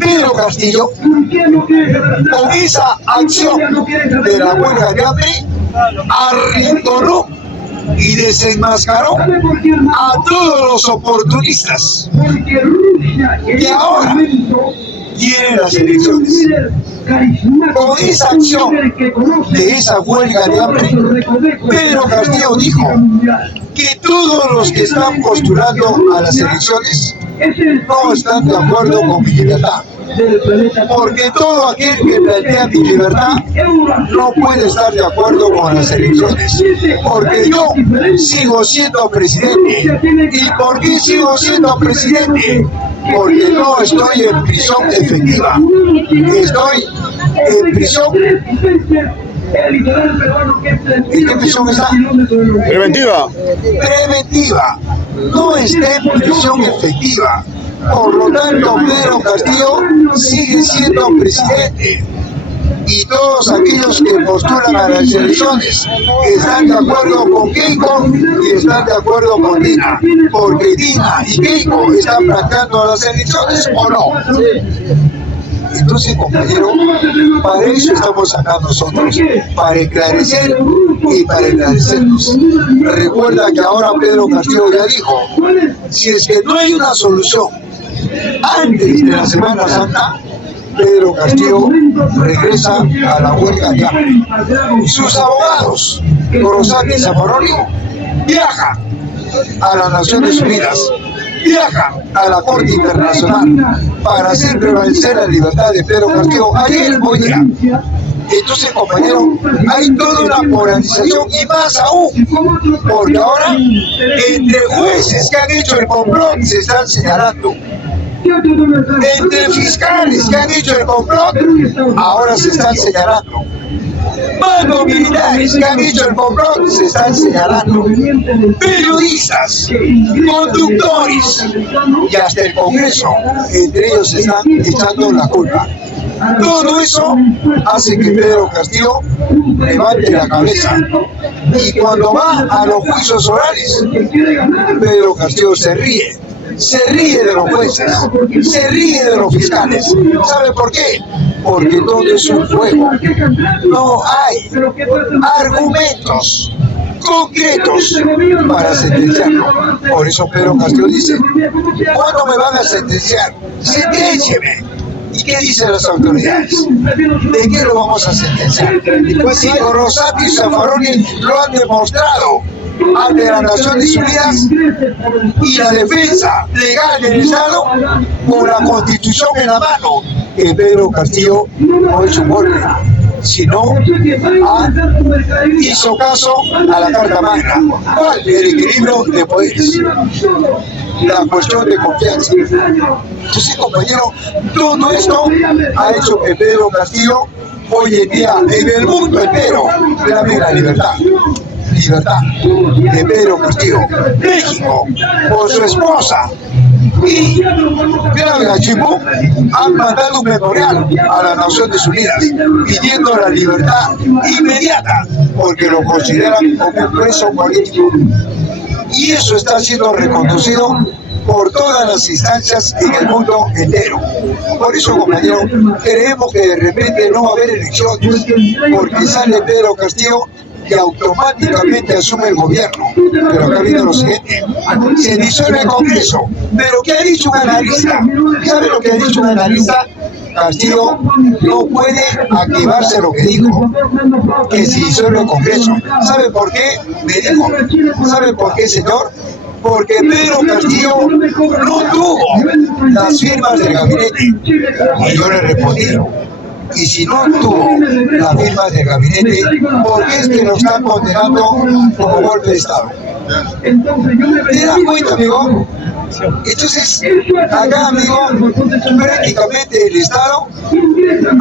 Pedro Castillo, con esa acción de la huelga de hambre, arrinconó y desenmascaró a todos los oportunistas que ahora tienen las elecciones. Con esa acción de esa huelga de hambre, Pedro Castillo dijo que todos los que están postulando a las elecciones no están de acuerdo con mi libertad, porque todo aquel que plantea mi libertad no puede estar de acuerdo con las elecciones, porque yo sigo siendo presidente. ¿Y por qué sigo siendo presidente? Porque no estoy en prisión efectiva, estoy en prisión. ¿En qué prisión está? Preventiva. Preventiva. No está en prisión efectiva. Por lo tanto, Pedro Castillo sigue siendo presidente. Y todos aquellos que postulan a las elecciones están de acuerdo con Keiko y están de acuerdo con Dina, porque Dina y Keiko están planteando las elecciones, ¿o no? Entonces, compañero, para eso estamos acá nosotros, para esclarecer y para esclarecernos. Recuerda que ahora Pedro Castillo ya dijo, si es que no hay una solución antes de la Semana Santa, Pedro Castillo regresa a la huelga de hambre. Sus abogados, Gorosaki y Zaffaroni, viajan a las Naciones Unidas, viajan a la Corte Internacional para hacer prevalecer la libertad de Pedro Castillo ayer o día. Entonces, compañero, hay toda una polarización y más aún, porque ahora entre jueces que han hecho el complot se están señalando. Entre fiscales que han hecho el complot, ahora se están señalando. Mandos militares que han hecho el complot, se están señalando. Periodistas, conductores y hasta el Congreso, entre ellos se están echando la culpa. Todo eso hace que Pedro Castillo levante la cabeza. Y cuando va a los juicios orales, Pedro Castillo se ríe de los jueces, se ríe de los fiscales. ¿Sabe por qué? Porque todo es un juego. No hay argumentos concretos para sentenciarlo. Por eso Pedro Castillo dice, ¿cuándo me van a sentenciar? Senténcieme. ¿Y qué dicen las autoridades? ¿De qué lo vamos a sentenciar? Pues si Gorosaki y Zaffaroni lo han demostrado ante las Naciones Unidas y la defensa legal del Estado con la Constitución en la mano, que Pedro Castillo no es un golpe, sino hizo caso a la Carta Magna. ¿Cuál? El equilibrio de poderes, la cuestión de confianza. Entonces, compañero, todo esto ha hecho que Pedro Castillo hoy en día en el mundo entero clame la libertad de Pedro Castillo. México, por su esposa y Claudia Sheinbaum, han mandado un memorial a las Naciones Unidas pidiendo la libertad inmediata porque lo consideran como un preso político. Y eso está siendo reconocido por todas las instancias en el mundo entero. Por eso, compañero, creemos que de repente no va a haber elecciones, porque sale Pedro Castillo y automáticamente asume el gobierno. Pero acá viene lo siguiente, se disuelve el Congreso. Pero ¿qué ha dicho un analista? ¿Sabe lo que ha dicho un analista? Castillo no puede activarse lo que dijo, que se disuelve el Congreso. ¿Sabe por qué? Me dijo. ¿Sabe por qué, señor? Porque Pedro Castillo no tuvo las firmas del gabinete. Y yo le respondí, y si no tuvo las firmas del gabinete, ¿por qué es que lo están condenando como golpe de Estado? ¿Te das cuenta, amigo? Entonces, acá, amigo, prácticamente el Estado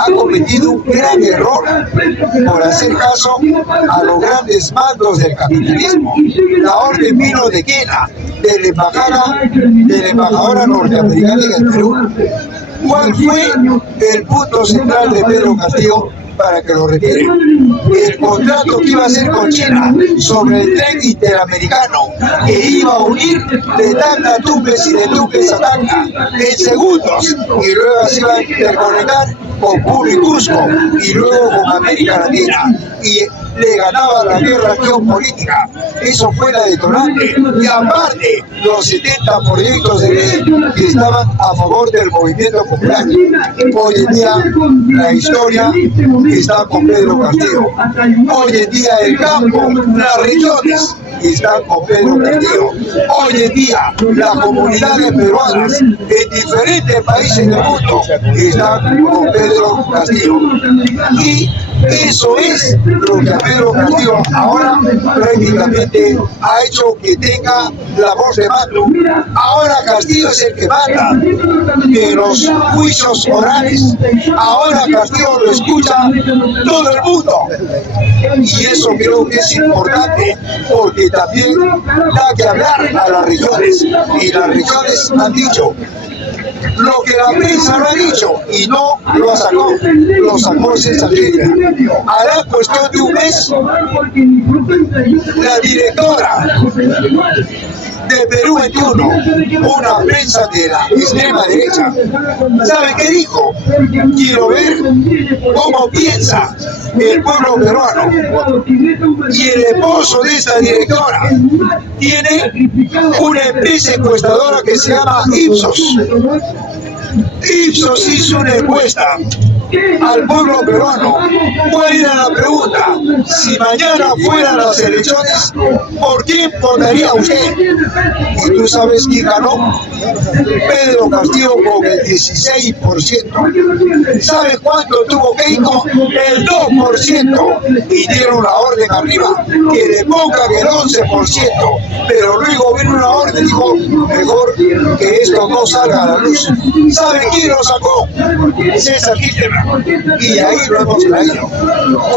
ha cometido un gran error por hacer caso a los grandes mandos del capitalismo. La orden vino de Kena, de la embajadora norteamericana en el Perú. ¿Cuál fue el punto central de Pedro Castillo para que lo retire? El contrato que iba a hacer con China sobre el tren interamericano que iba a unir de Tacna a Tumbes y de Tumbes a Tacna en segundos, y luego se iba a interconectar con Puno y Cusco y luego con América Latina, y le ganaba la guerra geopolítica. Eso fue la detonante. Y aparte, los 70 proyectos de ley que estaban a favor del movimiento popular. Hoy en día, la historia está con Pedro Castillo. Hoy en día, el campo, las regiones están con Pedro Castillo. Hoy en día, las comunidades peruanas en diferentes países del mundo están con Pedro Castillo. Y eso es lo que Pedro Castillo ahora prácticamente ha hecho que tenga la voz de mando. Ahora Castillo es el que manda de los juicios orales. Ahora Castillo lo escucha todo el mundo. Y eso creo que es importante porque también da que hablar a las regiones. Y las regiones han dicho lo que la prensa no ha dicho y no lo sacó César Kirchner. Hará cuestión de un mes, la directora de Perú 21, una prensa de la extrema derecha, ¿sabe qué dijo? Quiero ver cómo piensa el pueblo peruano. Y el esposo de esta directora tiene una empresa encuestadora que se llama Ipsos. Ipsos hizo una encuesta al pueblo peruano. ¿Cuál era la pregunta? Si mañana fueran las elecciones, ¿por quién votaría usted? Y tú sabes quién ganó. Pedro Castillo con el 16%. ¿Sabes cuánto tuvo Keiko? El 2%. Y dieron la orden arriba que le pongan el 11%. Pero luego vino una orden y dijo, mejor que esto no salga a la luz. ¿Sabe quién lo sacó? César Kirchner. Y ahí lo hemos traído.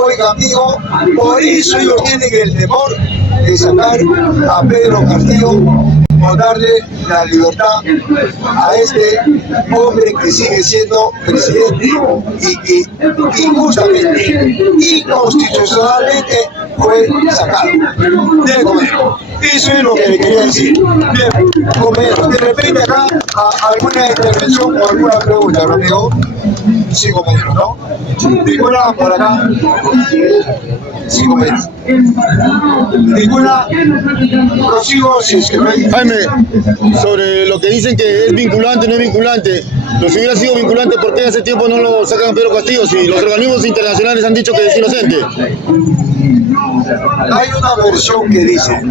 Oiga, amigo, por eso ellos tienen el temor de sacar a Pedro Castillo o darle la libertad a este hombre que sigue siendo presidente y que injustamente, inconstitucionalmente fue sacado del gobierno. Eso es lo que le quería decir. Compañero, de repente acá alguna intervención o alguna pregunta, ¿no, amigo? Sí, compañero, ¿no? Ninguna por acá. Sí, compañero. Ninguna. Prosigo, si es que no hay. Jaime, sobre lo que dicen que es vinculante, no es vinculante. Pero si hubiera sido vinculante, ¿por qué hace tiempo no lo sacan a Pedro Castillo? Si los organismos internacionales han dicho que es inocente. Hay una versión que dice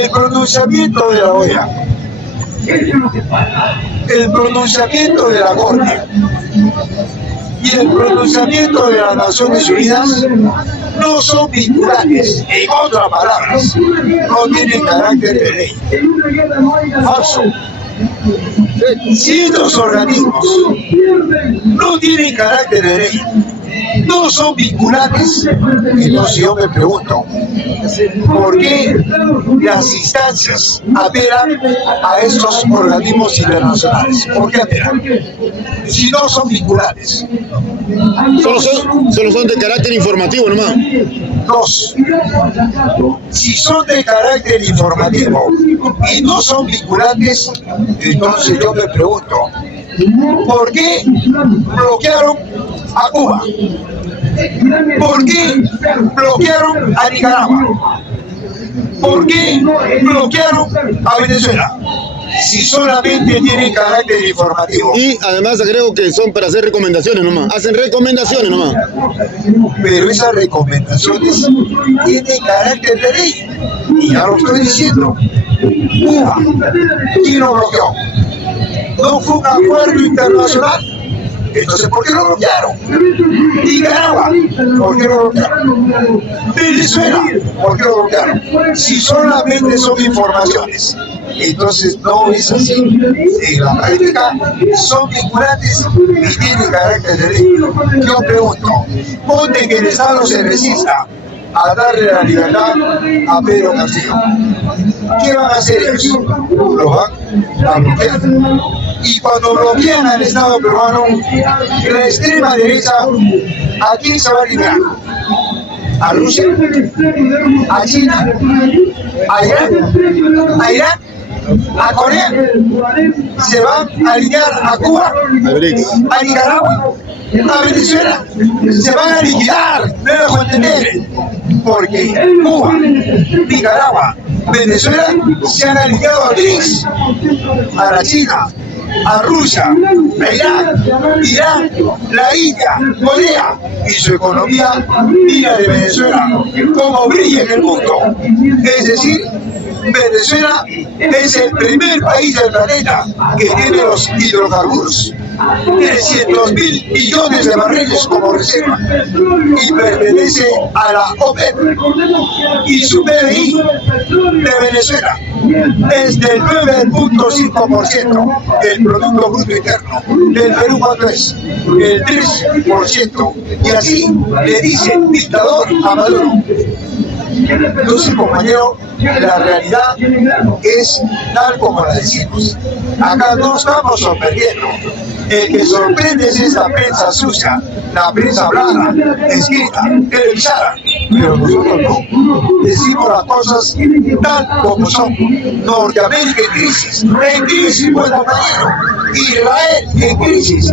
el pronunciamiento de la OEA, el pronunciamiento de la Corte y el pronunciamiento de las Naciones Unidas no son vinculantes. En otras palabras, no tienen carácter de ley. Falso. Si estos organismos no tienen carácter de ley, no son vinculantes, entonces yo me pregunto, ¿por qué las instancias apelan a estos organismos internacionales? ¿Por qué apelan? Si no son vinculantes. Solo son de carácter informativo nomás. Dos, si son de carácter informativo y no son vinculantes, entonces yo me pregunto, ¿por qué bloquearon a Cuba? ¿Por qué bloquearon a Nicaragua? ¿Por qué bloquearon a Venezuela? Si solamente tienen carácter informativo. Y además agrego que son para hacer recomendaciones nomás. Hacen recomendaciones nomás. Pero esas recomendaciones tienen carácter de ley. Y ya lo estoy diciendo. Cuba, ¿quién lo bloqueó? ¿No fue un acuerdo internacional? Entonces, ¿por qué lo bloquearon? Nicaragua, ¿por qué lo bloquearon? Venezuela, ¿por qué lo bloquearon? Si solamente son informaciones, entonces no es así. En la práctica son vinculantes y tienen carácter de ley. Yo pregunto, ponte que el Estado se resista a darle la libertad a Pedro Castillo. ¿Qué van a hacer ellos? ¿Lo van a bloquear? Y cuando bloquean al Estado peruano, la extrema derecha, ¿a quién se va a alinear? ¿A Rusia? ¿A China? ¿A Irán? ¿A Irán? ¿A Corea? ¿Se van a alinear a Cuba? ¿A Nicaragua? ¿A Venezuela? Se van a liquidar, no lo puedo entender, porque Cuba, Nicaragua, Venezuela se han alineado a BRICS, a la China, a Rusia, a Irán, la India, Corea, y su economía mira de Venezuela como brilla en el mundo. Es decir, Venezuela es el primer país del planeta que tiene los hidrocarburos, 300.000 millones de barriles como reserva, y pertenece a la OPEP, y su PBI de Venezuela es del 9.5% del Producto Bruto Interno. Del Perú, ¿cuánto es? El 3%. Y así le dice dictador a Maduro. Entonces, compañero, la realidad es tal como la decimos. Acá no estamos sorprendiendo. El que sorprende es esta prensa sucia, la prensa hablada, escrita, televisada. Pero nosotros no. Decimos las cosas tal como son. Norteamérica en crisis, buen compañero. Israel en crisis,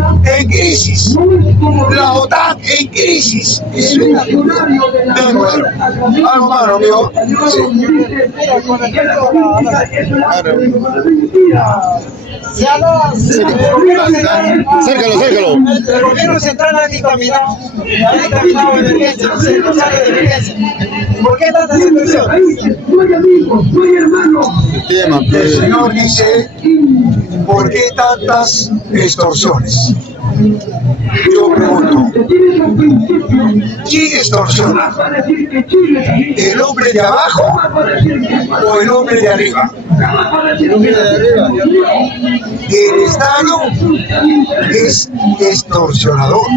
la OTAN en crisis. Algo malo, amigo. Cércalo. El gobierno central ha dictaminado emergencia, no sale de emergencia. ¿Por qué tantas excepciones? El señor dice, ¿por qué tantas extorsiones? Yo pregunto, ¿quién extorsiona? ¿El hombre de abajo o el hombre de arriba? El Estado es extorsionador.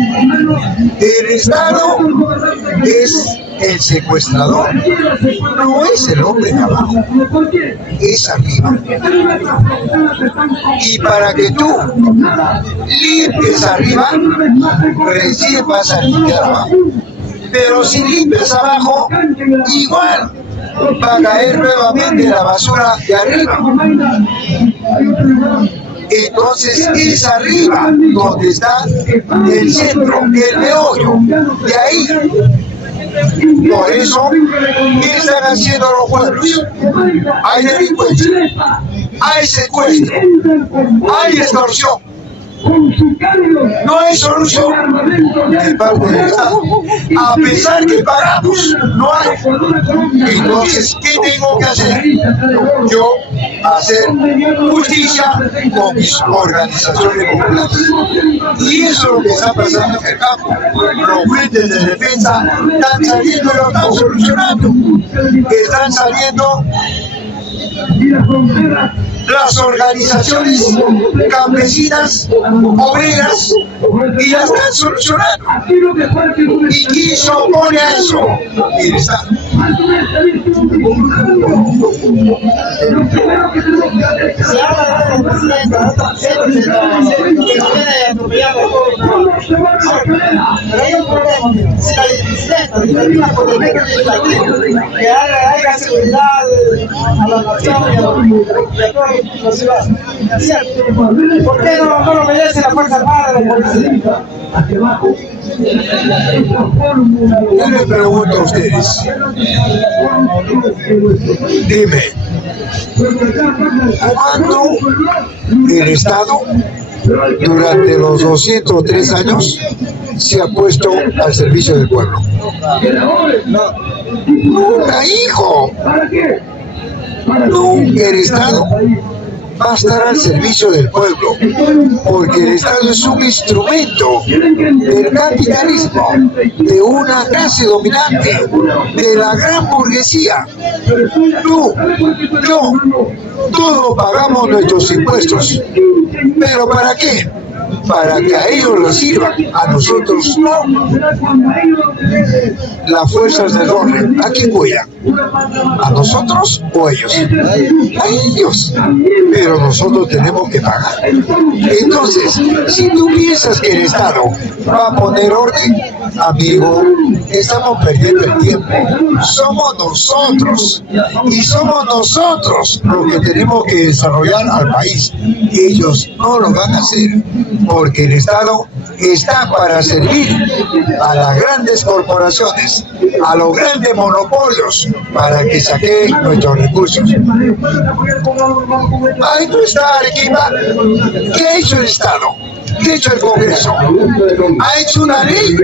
El Estado es el secuestrador. No es el hombre de abajo, es arriba. Y para que tú limpies arriba, recién vas a limpiar abajo. Pero si limpias abajo, igual va a caer nuevamente la basura de arriba. Entonces es arriba donde está el centro, el meollo. De ahí, por eso, ¿qué están haciendo los pueblos? Hay delincuencia, hay secuestro, hay extorsión. No hay solución de parte del Estado, a pesar que pagamos, no hay. Entonces, ¿qué tengo que hacer? Yo hacer justicia con mis organizaciones populares. Y eso es lo que está pasando en el campo. Los frentes de defensa están saliendo y lo están solucionando. Están saliendo las organizaciones campesinas, obreras, y las están solucionando. ¿Y quién se opone a eso? El Estado. Se habla de pero hay un problema. Si la presidenta determina por decreto legislativo que haya seguridad a la nación y a la ciudad, ¿por qué no lo obedece la Fuerza Armada de la policía? Yo les pregunto a ustedes, dime, ¿cuándo el Estado durante los 203 años se ha puesto al servicio del pueblo? Nunca, hijo. Nunca el Estado va a estar al servicio del pueblo, porque el Estado es un instrumento del capitalismo, de una clase dominante, de la gran burguesía. Tú, yo, todos pagamos nuestros impuestos. ¿Pero para qué? para que a ellos les sirvan, a nosotros no. Las fuerzas del orden, ¿a quién cuidan? ¿A nosotros o a ellos? A ellos. Pero nosotros tenemos que pagar. Entonces, si tú piensas que el Estado va a poner orden, amigo, estamos perdiendo el tiempo. Somos nosotros. Y somos nosotros los que tenemos que desarrollar al país. Ellos no lo van a hacer, porque el Estado está para servir a las grandes corporaciones, a los grandes monopolios, para que saquen nuestros recursos. Ahí no está Arequipa. ¿Qué ha hecho el Estado? ¿Qué ha hecho el Congreso? Ha hecho una ley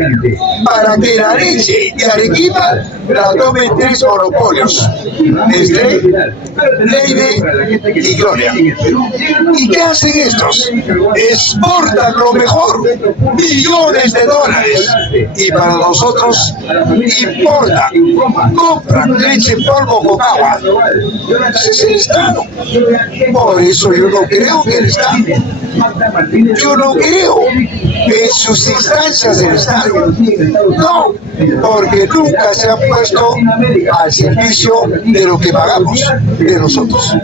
para que la leche de Arequipa la tomen 3 monopolios: Nestlé, Leide y Gloria. ¿Y qué hacen estos? Exportan lo mejor, millones de dólares. Y para nosotros importan, compran leche en polvo con agua. Ese es el Estado. Por eso yo no creo que el Estado. Yo no creo en sus instancias del Estado. No, porque nunca se han puesto al servicio de lo que pagamos de nosotros.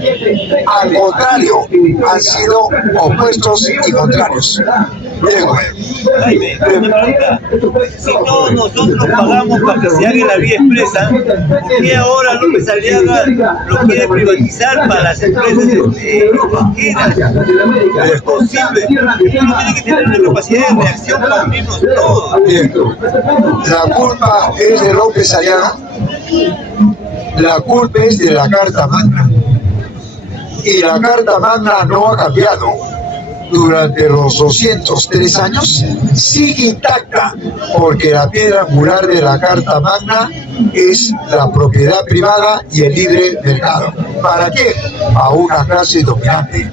Al contrario, han sido opuestos y contrarios. Bien, Jaime, una pregunta. Si todos nosotros pagamos para que se haga la vía expresa, ¿por qué ahora López Aliaga lo quiere privatizar para las empresas extranjeras? No es posible. Uno tiene que tener una capacidad de reacción para unirnos todos. bien. La culpa es de López Aliaga. La culpa es de la Carta Magna. Y la Carta Magna no ha cambiado. Durante los 203 años sigue intacta, porque la piedra angular de la Carta Magna es la propiedad privada y el libre mercado. ¿Para qué? A una clase dominante.